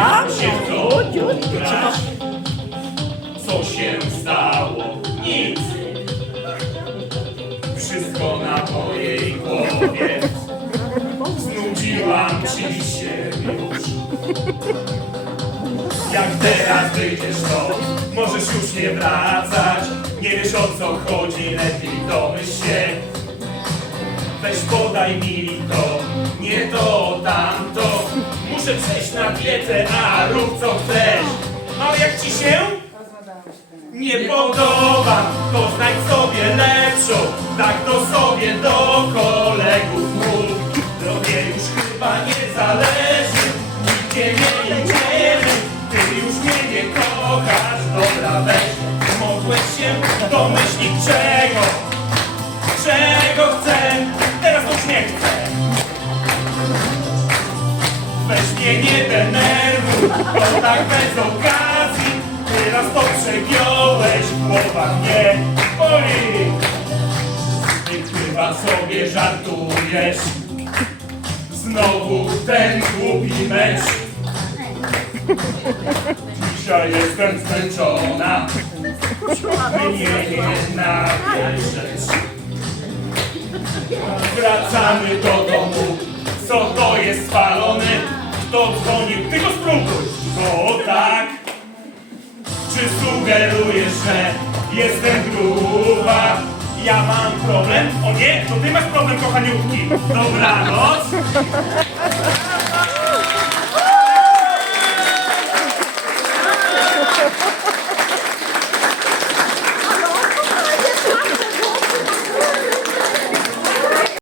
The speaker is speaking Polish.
nam się Chudziutki, grać. Co się stało? Nic. Wszystko na mojej głowie. Znudziłam ci się już. Jak teraz wyjdziesz, to możesz już nie wracać. Nie wiesz o co chodzi, lepiej domyśl się. Weź podaj mi to, nie to, tamto. Przejść na dietę, a rób co chcesz. Ale jak ci się nie podoba, to znajdź sobie lepszą. Tak to sobie do kolegów mów. Tobie już chyba nie zależy, nigdzie nie idziemy. Ty już mnie nie kochasz, dobra weź. Mogłeś się mnie nie denerwuj, to tak bez okazji. Teraz to przegiąłeś, głowa mnie boli. Ty chyba sobie żartujesz. Znowu ten głupi mecz. Dzisiaj jestem zmęczona. Mnie rzecz. Wracamy do domu. Co to jest spalone? Kto dzwonił? Tylko spróbuj. No tak. Czy sugerujesz, że jestem gruba? Ja mam problem? O nie, to ty masz problem, kochaniutki. Dobranoc.